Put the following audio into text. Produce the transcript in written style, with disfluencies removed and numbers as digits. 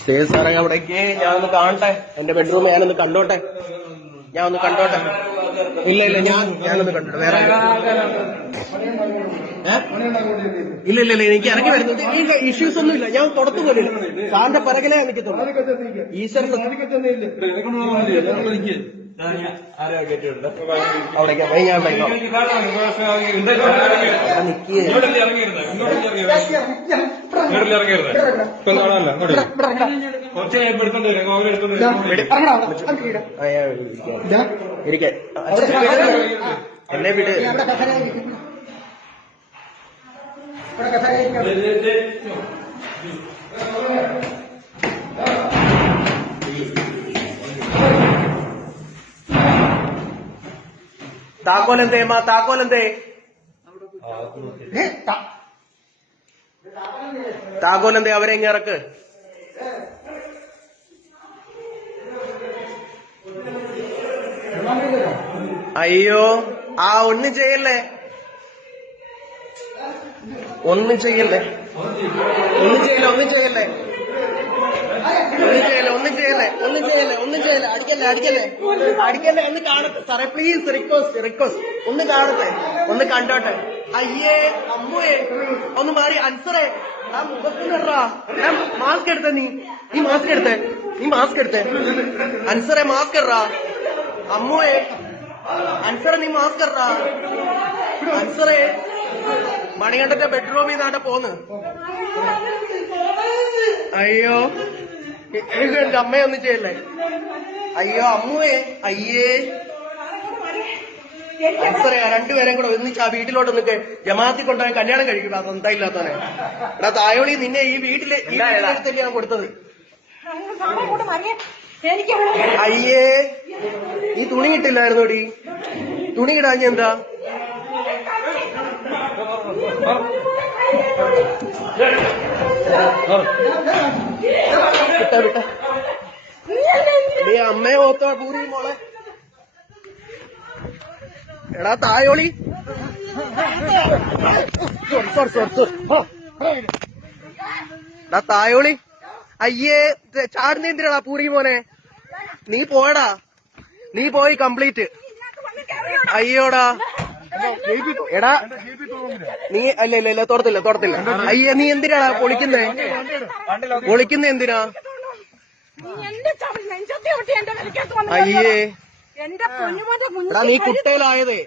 Stay സാറേ അവിടേക്ക് ഞാനൊന്ന് കാണട്ടെ, എന്റെ ബെഡ്റൂം ഞാനൊന്ന് കണ്ടോട്ടെ, ഞാൻ ഒന്ന് കണ്ടോട്ടെ. ഇല്ല ഞാനൊന്ന് കണ്ടോട്ടെ. വേറെ ഇല്ല എനിക്ക് ഇറങ്ങി വരുന്നത് ഈ ഇഷ്യൂസ് ഒന്നും ഇല്ല. ഞാൻ തുടക്കം പോലില്ല, സാറിന്റെ പിറകിലേ എനിക്കത്തുള്ളൂ. ഈശ്വരൻ അവിടേക്ക് പോയി ഞാൻ എന്നെ വിട്. താക്കോലെന്തേ മാ, താക്കോലെന്തേ? താക്കോലെന്തേ? അവരെ ഇങ്ങ് ഇറക്ക്. അയ്യോ ഒന്നും ചെയ്യല്ലേ, ഒന്നും ചെയ്യല്ലേ, അടിക്കല്ലേ. ഒന്ന് കാണട്ടെ സാറേ, പ്ലീസ്, റിക്വസ്റ്റ് ഒന്ന് കാണട്ടെ, ഒന്ന് കണ്ടോട്ടെ. അയ്യേ അമ്മേ ഒന്ന് മാറി. അൻസറേ ആ മുഖത്തിനിറാ, മാസ്ക് എടുത്ത നീ മാസ്ക് എടുത്തേ അൻസറേ, മാസ്ക് ഇറാ. അമ്മേ അൻസറ നീ മാസ്ക് ഇറാ. അൻസറേ മണികണ്ഠന്റെ ബെഡ്റൂമിൽ നിന്നാണ് പോന്ന്. അയ്യോ എന്റെ അമ്മയൊന്നും ചെയ്യല്ലേ. അയ്യോ അമ്മുവേ, അയ്യേ അൻസറേ രണ്ടുപേരും കൂടെ ഒന്നിച്ച് ആ വീട്ടിലോട്ട് നിൽക്കെ ജമാഅത്തിൽ കൊണ്ടുപോയി കല്യാണം കഴിക്കും. അതെന്താ ഇല്ലാത്തവനെ. എടാ തായോളി, നിന്നെ ഈ വീട്ടിലെ ഞാൻ കൊടുത്തത്. അയ്യേ ഈ തുണി കിട്ടില്ലായിരുന്നോടി, തുണി കിടാഞ്ഞ എന്താ? വിട്ട നീ അമ്മയെ ഓത്തോ പൂരി മോളെ. എടാ തായോളി, എടാ തായോളി, അയ്യേ ചാടുന്ന എന്തിനാടാ പൂരി മോനെ? നീ പോയടാ, നീ പോയി കംപ്ലീറ്റ്. അയ്യോടാ എടാ നീ അല്ല തൊടത്തില്ല. അയ്യേ നീ എന്തിനാടാ പൊളിക്കുന്നേ എന്തിനാ? അയ്യേ എടാ നീ കുട്ടയിലായതേ.